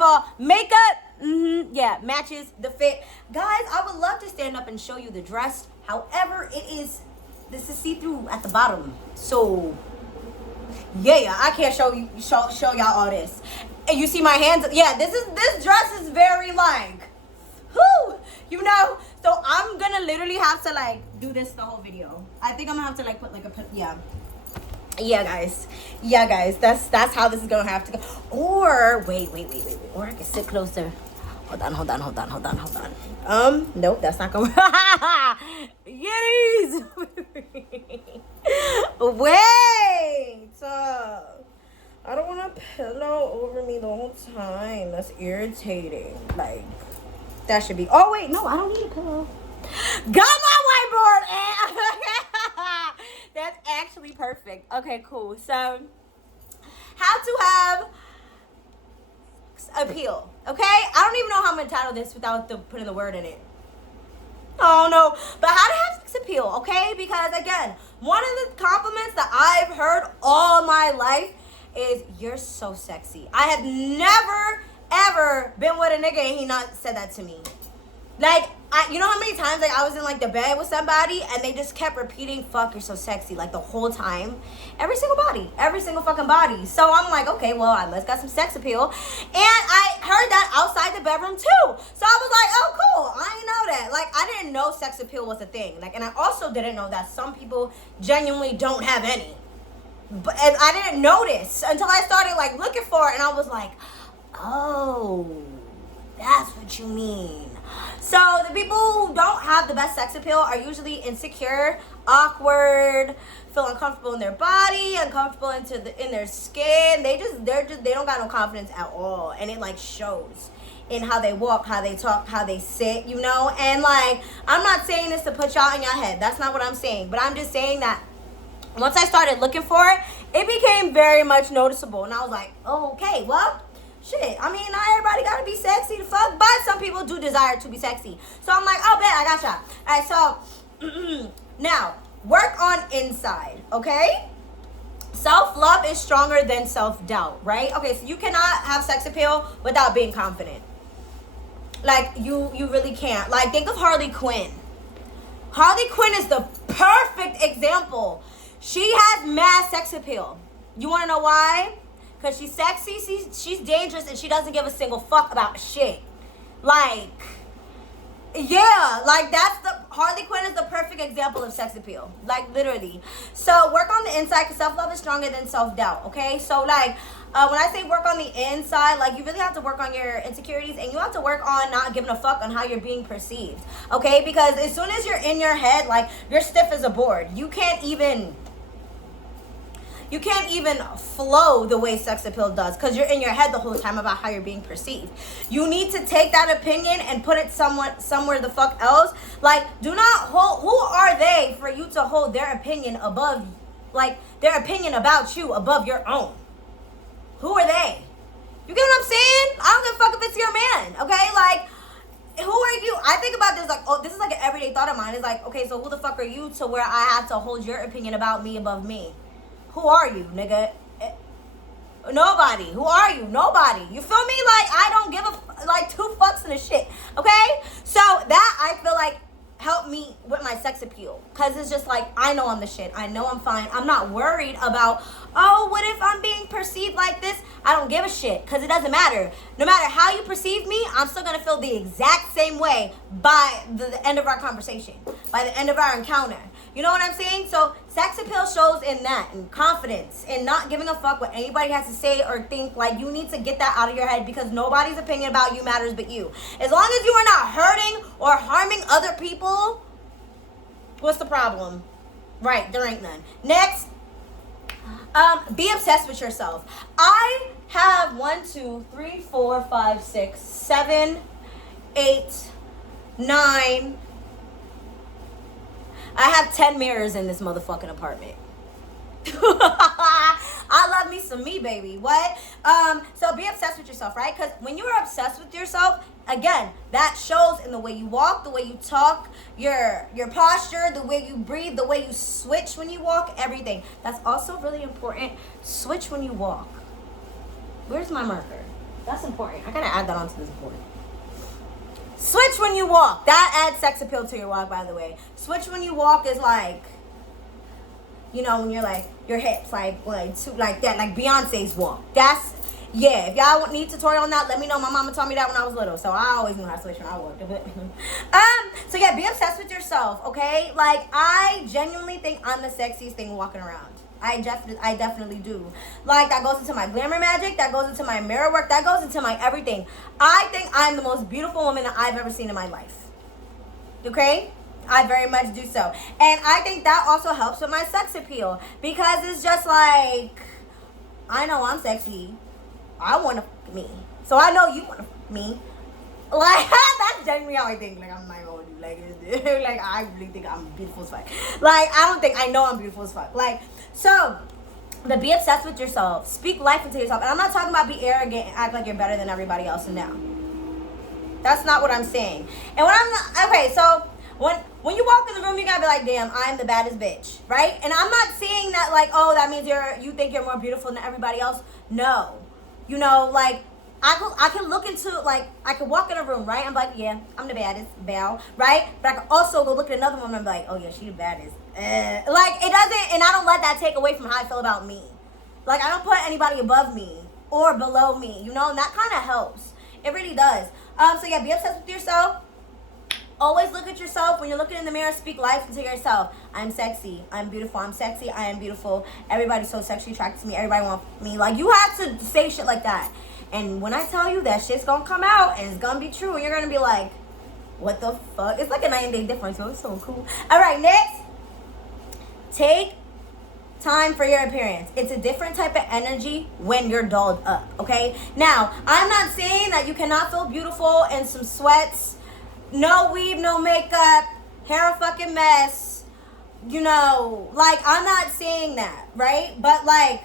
of all, makeup, yeah, matches the fit. Guys, I would love to stand up and show you the dress. However, this is see-through at the bottom. So, yeah, I can't show y'all all this. And you see my hands, yeah, this dress is very like, whoo, you know? So I'm gonna literally have to like do this the whole video. I think I'm gonna have to like put like yeah guys, that's how this is gonna have to go. Or wait, or I can sit closer. Hold on. Nope, that's not gonna Yetis. Wait, I don't want a pillow over me the whole time. That's irritating. Like, that should be. Oh wait, no, I don't need a pillow. Got my whiteboard. That's actually perfect. Okay, cool. So, how to have appeal. Okay, I don't even know how I'm gonna title this without putting the word in it. Oh no, but how to have sex appeal, okay? Because again, one of the compliments that I've heard all my life is you're so sexy. I have never ever been with a nigga and he not said that to me. Like, you know how many times like I was in like the bed with somebody and they just kept repeating, "Fuck, you're so sexy," like the whole time. Every single fucking body. So I'm like, okay, well, I must got some sex appeal. And I heard that outside the bedroom too. So I was like, oh, cool. I didn't know that. Like, I didn't know sex appeal was a thing. Like, and I also didn't know that some people genuinely don't have any. But and I didn't notice until I started like looking for it, and I was like, oh, that's what you mean. So the people who don't have the best sex appeal are usually insecure, awkward, feel uncomfortable in their body, uncomfortable in their skin. They don't got no confidence at all, and it like shows in how they walk, how they talk, how they sit, you know. And like, I'm not saying this to put y'all in your head. That's not what I'm saying. But I'm just saying that once I started looking for it, it became very much noticeable, and I was like, oh, okay, well. Shit, I mean, not everybody gotta be sexy to fuck, but some people do desire to be sexy. So I'm like, oh, bet, I got y'all. All right, so now, work on inside, okay? Self-love is stronger than self-doubt, right? Okay, so you cannot have sex appeal without being confident. Like, you really can't. Like, think of Harley Quinn. Harley Quinn is the perfect example. She has mad sex appeal. You wanna know why? Because she's sexy, she's dangerous, and she doesn't give a single fuck about shit. Like, yeah, like Harley Quinn is the perfect example of sex appeal. Like, literally. So, work on the inside, because self-love is stronger than self-doubt, okay? So, like, when I say work on the inside, like, you really have to work on your insecurities, and you have to work on not giving a fuck on how you're being perceived, okay? Because as soon as you're in your head, like, you're stiff as a board. You can't even flow the way sex appeal does because you're in your head the whole time about how you're being perceived. You need to take that opinion and put it somewhere the fuck else. Like, do not hold, who are they for you to hold their opinion above, like, their opinion about you above your own? Who are they? You get what I'm saying? I don't give a fuck if it's your man, okay? Like, who are you? I think about this like, oh, this is like an everyday thought of mine. It's like, okay, so who the fuck are you to where I have to hold your opinion about me above me? Who are you, nigga? Nobody. Who are you? Nobody. You feel me? Like, I don't give like two fucks in the shit. Okay? So that I feel like helped me with my sex appeal. Cause it's just like, I know I'm the shit. I know I'm fine. I'm not worried about, oh, what if I'm being perceived like this? I don't give a shit. Cause it doesn't matter. No matter how you perceive me, I'm still gonna feel the exact same way by the end of our conversation. By the end of our encounter. You know what I'm saying? So sex appeal shows in that, and confidence, and not giving a fuck what anybody has to say or think. Like, you need to get that out of your head because nobody's opinion about you matters but you. As long as you are not hurting or harming other people, what's the problem? Right, there ain't none. Next, be obsessed with yourself. I have 1, 2, 3, 4, 5, 6, 7, 8, 9. I have 10 mirrors in this motherfucking apartment. I love me some me, baby. What? So be obsessed with yourself, right? Because when you are obsessed with yourself, again, that shows in the way you walk, the way you talk, your posture, the way you breathe, the way you switch when you walk, everything. That's also really important. Switch when you walk. Where's my marker? That's important. I gotta add that onto this board. Switch when you walk. That adds sex appeal to your walk, by the way. Switch when you walk is like, you know, when you're like, your hips, like that, like Beyonce's walk. That's, yeah, if y'all need tutorial on that, let me know. My mama taught me that when I was little, so I always knew how to switch when I walked. So yeah, be obsessed with yourself, okay? Like, I genuinely think I'm the sexiest thing walking around. I definitely do. Like, that goes into my glamour magic, that goes into my mirror work, that goes into my everything. I think I'm the most beautiful woman that I've ever seen in my life. Okay? I very much do so. And I think that also helps with my sex appeal, because it's just like, I know I'm sexy. I want to fuck me. So I know you want to fuck me. Like, that's genuinely how I think. Like, I'm not gonna do like I really think I'm beautiful as fuck. Like, I know I'm beautiful as fuck. Like, so, but be obsessed with yourself. Speak life into yourself. And I'm not talking about be arrogant and act like you're better than everybody else now. That's not what I'm saying. And when I'm not, okay, so when you walk in the room, you gotta be like, damn, I'm the baddest bitch, right? And I'm not saying that like, oh, that means you think you're more beautiful than everybody else. No. You know, like, I can look into, like, I can walk in a room, right? I'm like, yeah, I'm the baddest, bow, right? But I can also go look at another woman and be like, oh, yeah, she the baddest. Like, it doesn't, and I don't let that take away from how I feel about me. Like, I don't put anybody above me or below me, you know? And that kind of helps. It really does. So, yeah, be obsessed with yourself. Always look at yourself. When you're looking in the mirror, speak life into yourself. I'm sexy. I'm beautiful. I'm sexy. I am beautiful. Everybody's so sexually attracted to me. Everybody wants me. Like, you have to say shit like that. And when I tell you that shit's gonna come out and it's gonna be true, and you're gonna be like, what the fuck? It's like a 9-day difference, so it's so cool. All right, next. Take time for your appearance. It's a different type of energy when you're dolled up, okay? Now, I'm not saying that you cannot feel beautiful in some sweats, no weave, no makeup, hair a fucking mess, you know, like, I'm not saying that, right? But, like,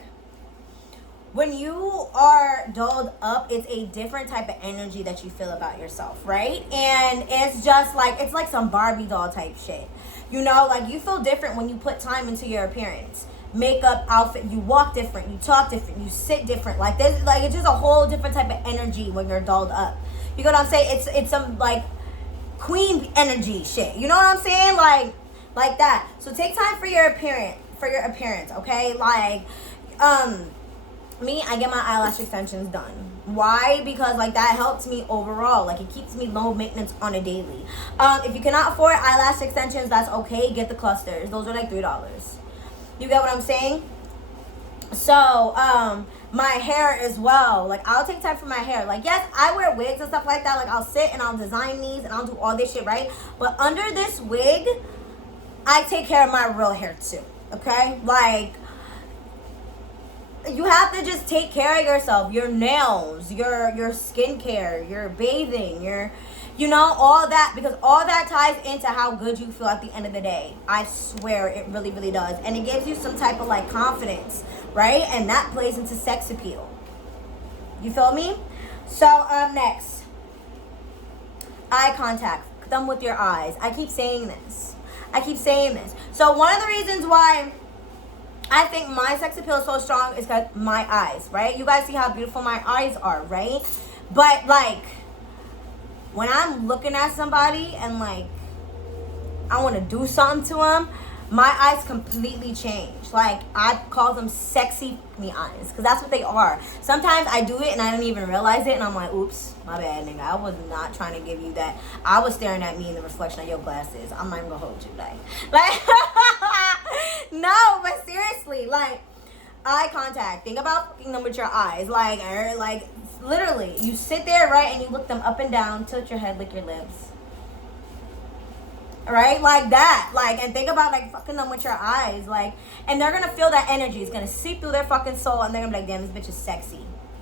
when you are dolled up, it's a different type of energy that you feel about yourself, right? And it's just like, it's like some Barbie doll type shit. You know, like, you feel different when you put time into your appearance. Makeup, outfit, you walk different, you talk different, you sit different. Like, there's, like, it's just a whole different type of energy when you're dolled up. You know what I'm saying? It's some, like, queen energy shit. You know what I'm saying? Like that. So take time for your appearance, okay? Like, me, I get my eyelash extensions done. Why? Because, like, that helps me overall. Like, it keeps me low maintenance on a daily. If you cannot afford eyelash extensions, that's okay. Get the clusters. Those are like $3. You get what I'm saying? So, my hair as well. Like, I'll take time for my hair. Like, yes, I wear wigs and stuff like that. Like, I'll sit and I'll design these and I'll do all this shit, right? But under this wig, I take care of my real hair too. Okay? Like, you have to just take care of yourself. Your nails, your skincare, your bathing, your, you know, all that. Because all that ties into how good you feel at the end of the day. I swear it really, really does. And it gives you some type of, like, confidence, right? And that plays into sex appeal. You feel me? So, next. Eye contact. Them with your eyes. I keep saying this. So, one of the reasons why I think my sex appeal is so strong is because my eyes, right? You guys see how beautiful my eyes are, right? But, like, when I'm looking at somebody and, like, I want to do something to them, my eyes completely change. Like, I call them sexy me eyes, because that's what they are. Sometimes I do it and I don't even realize it, and I'm like, oops, my bad, nigga. I was not trying to give you that. I was staring at me in the reflection of your glasses. I'm not even gonna hold you, like no, but seriously, like, eye contact. Think about fucking them with your eyes. Like, literally, you sit there, right, and you look them up and down, tilt your head, lick your lips. Right? Like that. Like, and think about, like, fucking them with your eyes. Like, and they're gonna feel that energy. It's gonna seep through their fucking soul, and they're gonna be like, damn, this bitch is sexy.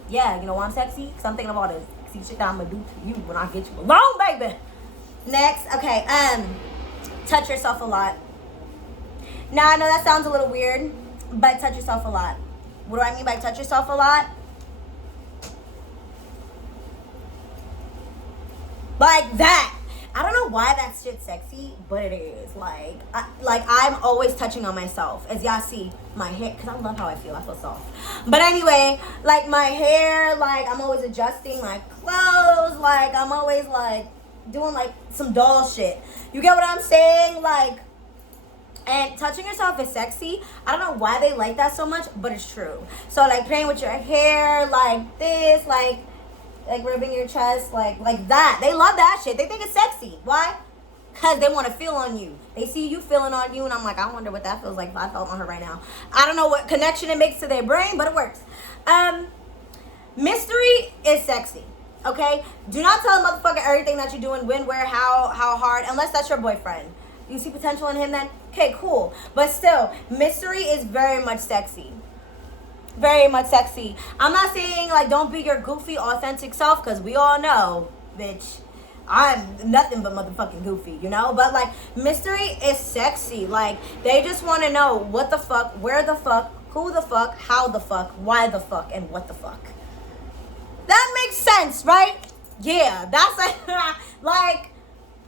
Yeah, you know why I'm sexy? Because I'm thinking about the sexy shit that I'm gonna do to you when I get you alone, baby. Next, okay, touch yourself a lot. Now, I know that sounds a little weird, but touch yourself a lot. What do I mean by touch yourself a lot? Like that. I don't know why that shit's sexy, but it is. Like, I'm always touching on myself. As y'all see, my hair, because I love how I feel soft. But anyway, like my hair, like I'm always adjusting my clothes. Like I'm always like doing like some doll shit. You get what I'm saying? Like, and touching yourself is sexy. I don't know why they like that so much, but it's true. So like playing with your hair, like this, like rubbing your chest, like that. They love that shit. They think it's sexy. Why? Because they want to feel on you. They see you feeling on you, and I'm like, I wonder what that feels like if I felt on her right now. I don't know what connection it makes to their brain, but it works. Mystery is sexy. Okay? Do not tell a motherfucker everything that you're doing, when, where, how hard, unless that's your boyfriend. You see potential in him then? Okay, cool. But still, mystery is very much sexy. Very much sexy. I'm not saying, like, don't be your goofy, authentic self, because we all know, bitch, I'm nothing but motherfucking goofy, you know? But, like, mystery is sexy. Like, they just want to know what the fuck, where the fuck, who the fuck, how the fuck, why the fuck, and what the fuck. That makes sense, right? Yeah, that's like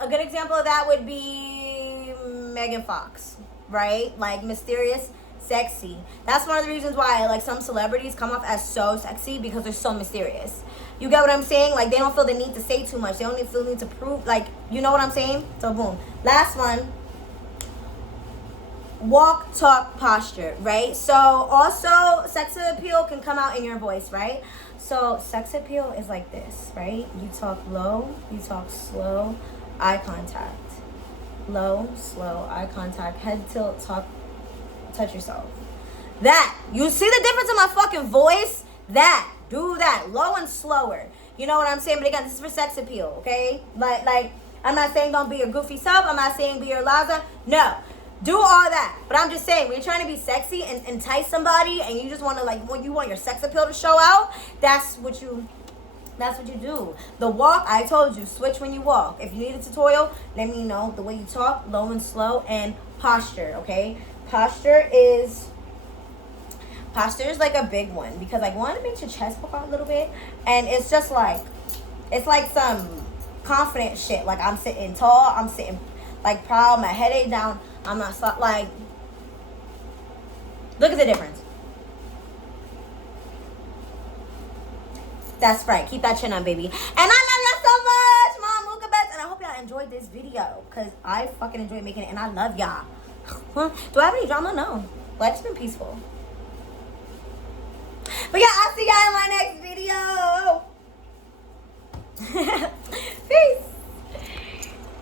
a good example of that would be Megan Fox, right? Like mysterious, sexy. That's one of the reasons why like some celebrities come off as so sexy, because they're so mysterious. You get what I'm saying? Like they don't feel the need to say too much. They don't feel the need to prove, like, you know what I'm saying? So boom. Last one. Walk, talk, posture, right? So also sex appeal can come out in your voice, right? So sex appeal is like this, right? You talk low, you talk slow, eye contact. Low, slow, eye contact, head tilt, talk, touch yourself. That, you see the difference in my fucking voice? That, do that, low and slower. You know what I'm saying? But again, this is for sex appeal, okay? Like I'm not saying don't be your goofy self. I'm not saying be your Laza. No. Do all that. But I'm just saying, when you're trying to be sexy and entice somebody and you just want to, like, when you want your sex appeal to show out, that's what you do. The walk, I told you, switch when you walk. If you need a tutorial, let me know. The way you talk, low and slow, and posture, okay? Posture is like a big one, because like one, it makes your chest poke out a little bit, and it's just like, it's like some confident shit. Like I'm sitting tall, I'm sitting like proud, my head ain't down, I'm not like, look at the difference. That's right. Keep that chin on, baby. And I love y'all so much, Mom Mooka Bets. And I hope y'all enjoyed this video, because I fucking enjoy making it, and I love y'all. Do I have any drama? No. Life's been peaceful. But yeah, I'll see y'all in my next video. Peace.